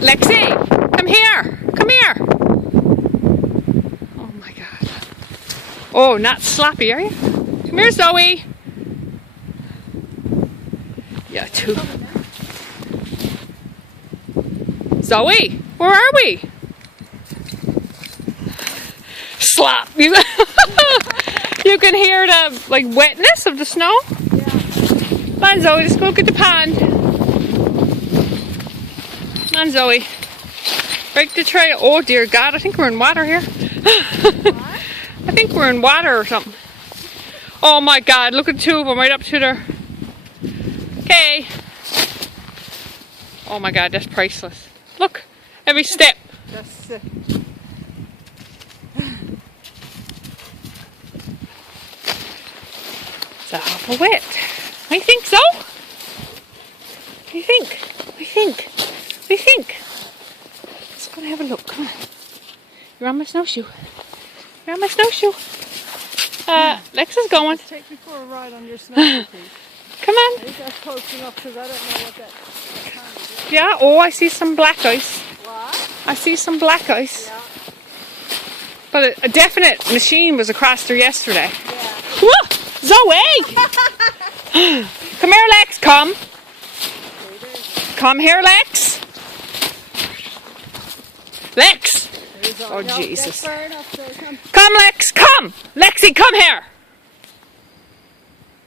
Lexi, come here. Come here. Oh my God. Oh, not sloppy, are you? Come here, Zoe. Yeah, two. Zoe, where are we? Slop. You can hear the wetness of the snow. Yeah. Come on, Zoe, let's go look at the pond. Come on, Zoe. Break the trail. Oh dear God, I think we're in water here. I think we're in water or something. Oh my God, look at the two of them right up to there. Okay. Oh my God, that's priceless. Look, every step. That's sick. It's awful wet. I think so. What do you think? What do you think? What do you think? Let's go and have a look. Come on. You're on my snowshoe. You're on my snowshoe. Lex is going. Let's take me for a ride on your snowshoe, please. Come I on. think that's close enough because I don't know what that kind is. Yeah. Oh, I see some black ice. What? I see some black ice. Yeah. But a definite machine was across there yesterday. Yeah. Whoa! Zoe! Come here, Lex. Come. Come here, Lex. Lex! Oh, Jesus. That's far enough there. Come. Come, Lex. Come! Lexi, come here.